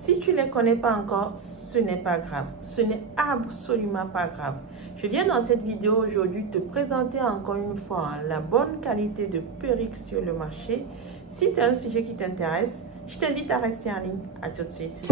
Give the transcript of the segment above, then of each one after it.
Si tu ne les connais pas encore, ce n'est pas grave. Ce n'est absolument pas grave. Je viens dans cette vidéo aujourd'hui te présenter encore une fois la bonne qualité de perruque sur le marché. Si c'est un sujet qui t'intéresse, je t'invite à rester en ligne. À tout de suite.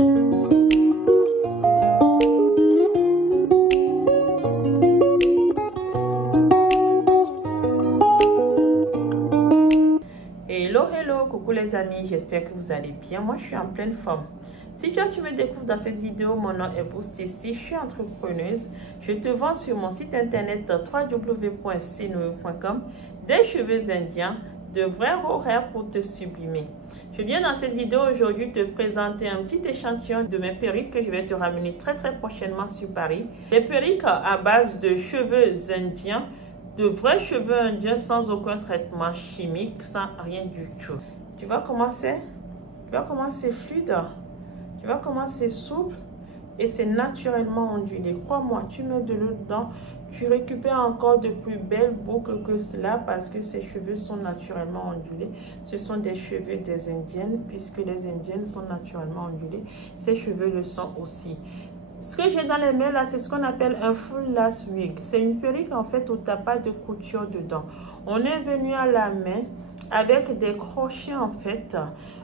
Hello, coucou les amis, j'espère que vous allez bien. Moi, je suis en pleine forme. Si toi, tu me découvres dans cette vidéo, mon nom est Boustécy, je suis entrepreneuse. Je te vends sur mon site internet www.cnoe.com des cheveux indiens, de vrais horaires pour te sublimer. Je viens dans cette vidéo aujourd'hui te présenter un petit échantillon de mes perruques que je vais te ramener très prochainement sur Paris. Des perruques à base de cheveux indiens, de vrais cheveux indiens sans aucun traitement chimique, sans rien du tout. Tu vois comment c'est? Tu vois comment c'est fluide? Tu vois comment c'est souple? Et c'est naturellement ondulé. Crois-moi, tu mets de l'eau dedans, tu récupères encore de plus belles boucles que cela parce que ces cheveux sont naturellement ondulés. Ce sont des cheveux des Indiennes, puisque les Indiennes sont naturellement ondulées. Ces cheveux le sont aussi. Ce que j'ai dans les mains là, c'est ce qu'on appelle un full lace wig. C'est une perruque en fait où tu n'as pas de couture dedans. On est venu à la main avec des crochets en fait,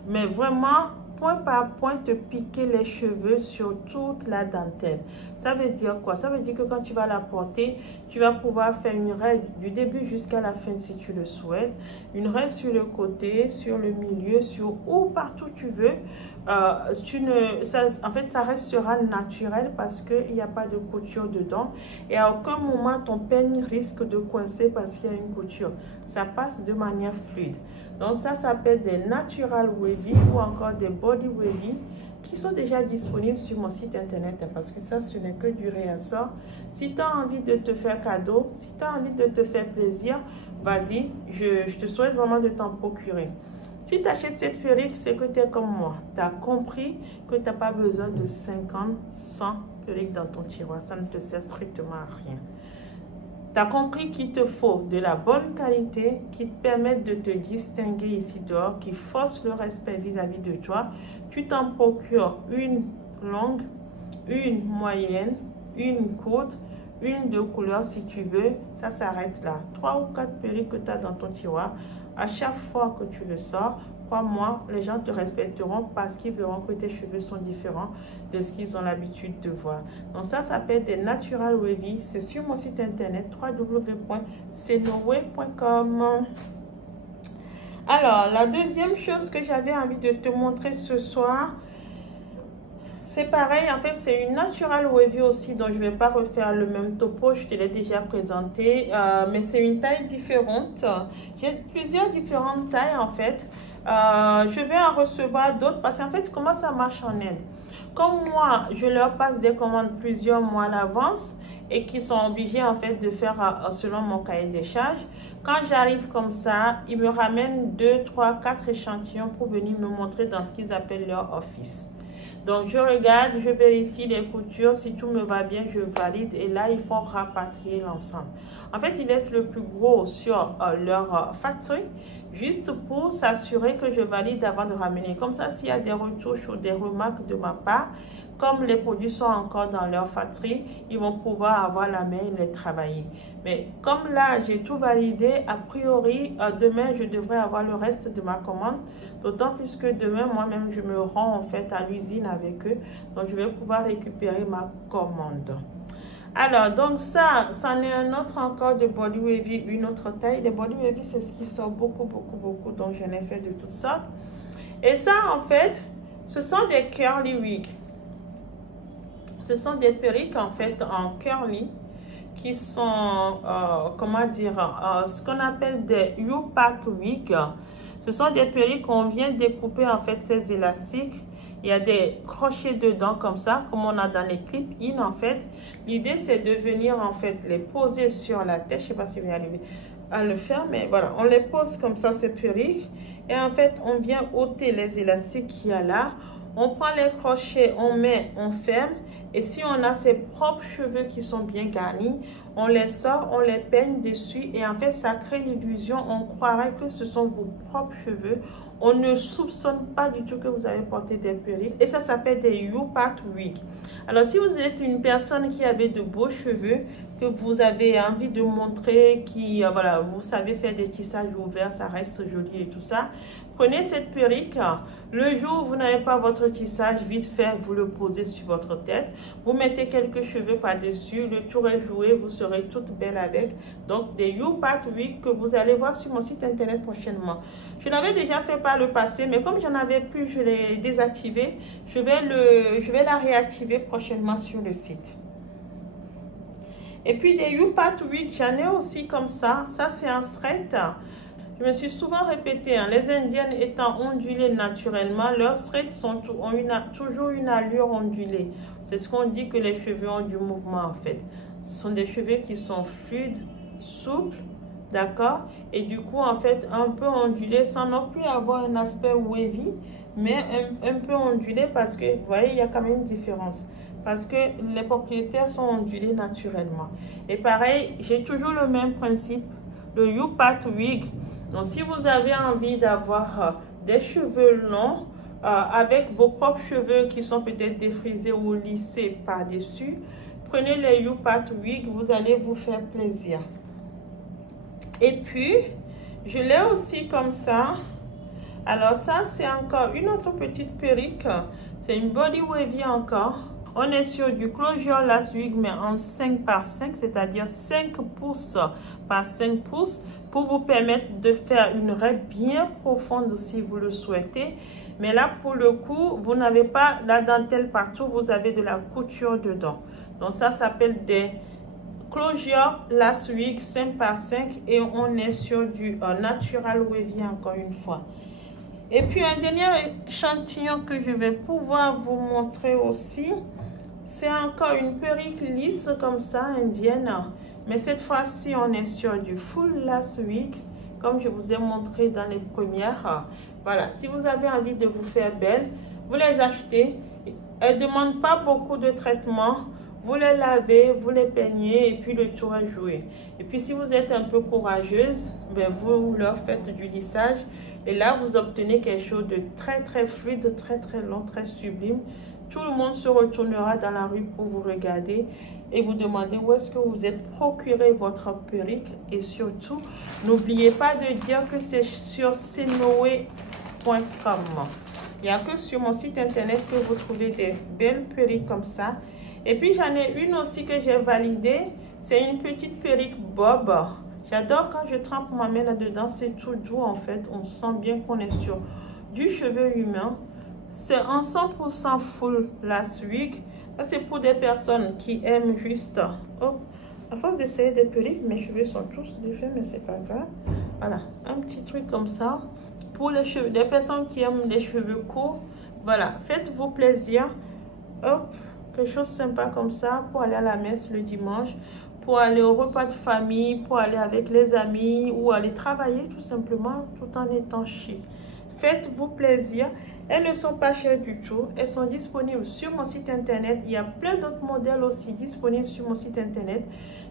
mais vraiment point par point te piquer les cheveux sur toute la dentelle. Ça veut dire quoi? Ça veut dire que quand tu vas la porter, tu vas pouvoir faire une raie du début jusqu'à la fin si tu le souhaites. Une raie sur le côté, sur le milieu, sur où partout tu veux. En fait, ça restera naturel parce qu'il n'y a pas de couture dedans. Et à aucun moment, ton peigne risque de coincer parce qu'il y a une couture. Ça passe de manière fluide. Donc ça s'appelle des natural wavy ou encore des body wavy qui sont déjà disponibles sur mon site internet parce que ça, ce n'est que du réassort. Si tu as envie de te faire cadeau, si tu as envie de te faire plaisir, vas-y, je te souhaite vraiment de t'en procurer. Si tu achètes cette perruque, c'est que tu es comme moi. Tu as compris que tu n'as pas besoin de 50, 100 perruques dans ton tiroir. Ça ne te sert strictement à rien. Tu as compris qu'il te faut de la bonne qualité qui te permette de te distinguer ici dehors, qui force le respect vis-à-vis de toi. Tu t'en procures une longue, une moyenne, une courte, une de couleur si tu veux. Ça s'arrête là. 3 ou 4 perruques que tu as dans ton tiroir. À chaque fois que tu le sors, crois-moi, les gens te respecteront parce qu'ils verront que tes cheveux sont différents de ce qu'ils ont l'habitude de voir. Donc ça s'appelle des natural wavy. C'est sur mon site internet www.cnoe.com. Alors, la deuxième chose que j'avais envie de te montrer ce soir, c'est pareil, en fait, c'est une natural wavy aussi, donc je ne vais pas refaire le même topo, je te l'ai déjà présenté, mais c'est une taille différente. J'ai plusieurs différentes tailles, en fait. Je vais en recevoir d'autres, parce qu'en fait, comment ça marche en Inde? Comme moi, je leur passe des commandes plusieurs mois à l'avance et qui sont obligés, en fait, de faire selon mon cahier des charges. Quand j'arrive comme ça, ils me ramènent 2, 3, 4 échantillons pour venir me montrer dans ce qu'ils appellent leur office. Donc, je regarde, je vérifie les coutures. Si tout me va bien, je valide. Et là, ils font rapatrier l'ensemble. En fait, ils laissent le plus gros sur leur factory, juste pour s'assurer que je valide avant de ramener. Comme ça, s'il y a des retouches ou des remarques de ma part, comme les produits sont encore dans leur factory, ils vont pouvoir avoir la main et les travailler. Mais comme là, j'ai tout validé, a priori, demain, je devrais avoir le reste de ma commande. D'autant plus que demain, moi-même, je me rends en fait à l'usine avec eux. Donc, je vais pouvoir récupérer ma commande. Alors, donc ça, c'en est un autre encore de body wavy, une autre taille. Les body wavy, c'est ce qui sort beaucoup. Donc, j'en ai fait de toutes sortes. Et ça, en fait, ce sont des curly wigs. Ce sont des perruques, en fait, en curly, qui sont, comment dire, ce qu'on appelle des U-part wigs. Ce sont des perruques qu'on vient découper, en fait, ces élastiques. Il y a des crochets dedans, comme ça, comme on a dans les clip-in, en fait. L'idée, c'est de venir, en fait, les poser sur la tête. Je ne sais pas si vous allez à le faire, mais voilà. On les pose comme ça, ces perruques. Et en fait, on vient ôter les élastiques qu'il y a là. On prend les crochets, on met, on ferme. Et si on a ses propres cheveux qui sont bien garnis, on les sort, on les peigne dessus et en fait ça crée l'illusion, on croirait que ce sont vos propres cheveux. On ne soupçonne pas du tout que vous avez porté des perruques et ça s'appelle des U-Part Wig. Alors si vous êtes une personne qui avait de beaux cheveux, que vous avez envie de montrer, qui voilà, vous savez faire des tissages ouverts, ça reste joli et tout ça, prenez cette perruque. Le jour où vous n'avez pas votre tissage, vite fait, vous le posez sur votre tête. Vous mettez quelques cheveux par-dessus, le tour est joué, vous serez toute belle avec. Donc, des U-Part Wig que vous allez voir sur mon site internet prochainement. Je l'avais déjà fait par le passé, mais comme j'en avais plus, je l'ai désactivé. Je vais la réactiver prochainement sur le site. Et puis, des U-Part Wig, j'en ai aussi comme ça. Ça, c'est un thread. Je me suis souvent répété, hein, les Indiennes étant ondulées naturellement, leurs threads ont toujours une allure ondulée. C'est ce qu'on dit que les cheveux ont du mouvement en fait. Ce sont des cheveux qui sont fluides, souples, d'accord? Et du coup, en fait, un peu ondulés sans non plus avoir un aspect wavy, mais un peu ondulé parce que, vous voyez, il y a quand même une différence. Parce que les propriétaires sont ondulés naturellement. Et pareil, j'ai toujours le même principe, le U-Part Wig. Donc, si vous avez envie d'avoir des cheveux longs, avec vos propres cheveux qui sont peut-être défrisés ou lissés par-dessus, prenez les U-Part Wig, vous allez vous faire plaisir. Et puis, je l'ai aussi comme ça. Alors ça, c'est encore une autre petite perruque. C'est une body wavy encore. On est sur du closure lace wig, mais en 5 par 5, c'est-à-dire 5 pouces par 5 pouces, pour vous permettre de faire une raie bien profonde si vous le souhaitez. Mais là, pour le coup, vous n'avez pas la dentelle partout, vous avez de la couture dedans. Donc ça s'appelle des closure lace wig 5 par 5 et on est sur du natural wavy encore une fois. Et puis un dernier échantillon que je vais pouvoir vous montrer aussi, c'est encore une perruque lisse comme ça, indienne. Mais cette fois-ci, on est sur du full lace wig, comme je vous ai montré dans les premières. Voilà, si vous avez envie de vous faire belle, vous les achetez. Elles ne demandent pas beaucoup de traitement. Vous les lavez, vous les peignez et puis le tour est joué. Et puis si vous êtes un peu courageuse, ben vous leur faites du lissage. Et là, vous obtenez quelque chose de très très fluide, très très long, très sublime. Tout le monde se retournera dans la rue pour vous regarder et vous demander où est-ce que vous êtes procuré votre perruque. Et surtout, n'oubliez pas de dire que c'est sur cnoe.com. Il n'y a que sur mon site internet que vous trouvez des belles perruques comme ça. Et puis j'en ai une aussi que j'ai validée. C'est une petite perruque bob. J'adore quand je trempe ma main là-dedans. C'est tout doux en fait. On sent bien qu'on est sur du cheveu humain. C'est en 100% full lace wig. Ça c'est pour des personnes qui aiment juste... Oh, à force d'essayer des perruques, mes cheveux sont tous défaits, mais c'est pas grave. Voilà, un petit truc comme ça. Pour les cheveux, des personnes qui aiment les cheveux courts. Voilà, faites-vous plaisir. Hop, quelque chose sympa comme ça pour aller à la messe le dimanche, pour aller au repas de famille, pour aller avec les amis ou aller travailler tout simplement tout en étant chic. Faites-vous plaisir. Elles ne sont pas chères du tout. Elles sont disponibles sur mon site internet. Il y a plein d'autres modèles aussi disponibles sur mon site internet.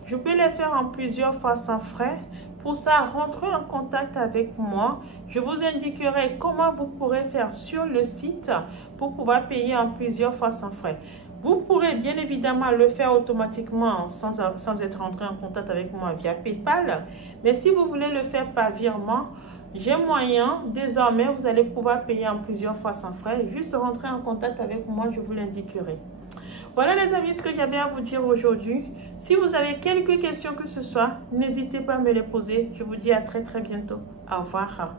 Je peux les faire en plusieurs fois sans frais. Pour ça, rentrez en contact avec moi. Je vous indiquerai comment vous pourrez faire sur le site pour pouvoir payer en plusieurs fois sans frais. Vous pourrez bien évidemment le faire automatiquement sans être rentré en contact avec moi via PayPal. Mais si vous voulez le faire par virement, j'ai moyen. Désormais, vous allez pouvoir payer en plusieurs fois sans frais. Juste rentrer en contact avec moi, je vous l'indiquerai. Voilà les amis, ce que j'avais à vous dire aujourd'hui. Si vous avez quelques questions que ce soit, n'hésitez pas à me les poser. Je vous dis à très bientôt. Au revoir.